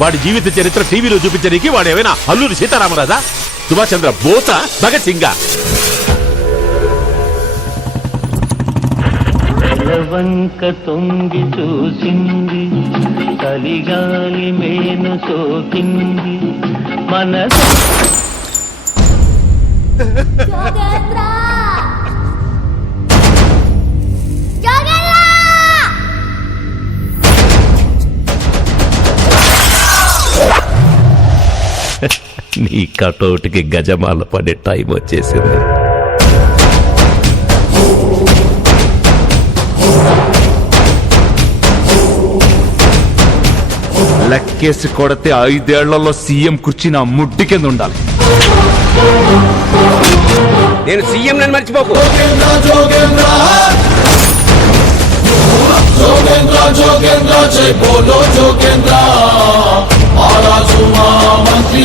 వాడి జీవిత చరిత్ర టీవీలో చూపించడానికి వాడేమైనా అల్లూరి సీతారామరాజా, సుభాష్ చంద్ర బోస, భగత్ సింగా? వంక తొంగి చూసింది, కలిగాలి మేను సోకింది మనసు. నీ కటౌట్కి గజమాల పడే టైం వచ్చేసింది. లెక్కేసి కొడితే 5 ఏళ్లలో సీఎం కుర్చీ నా ముడ్డి కింద ఉండాలి. నేను సీఎం నన్ను మర్చిపోకు. జోగేంద్ర జై బోలో జోగేంద్ర, ఆరాజు మా మంత్రి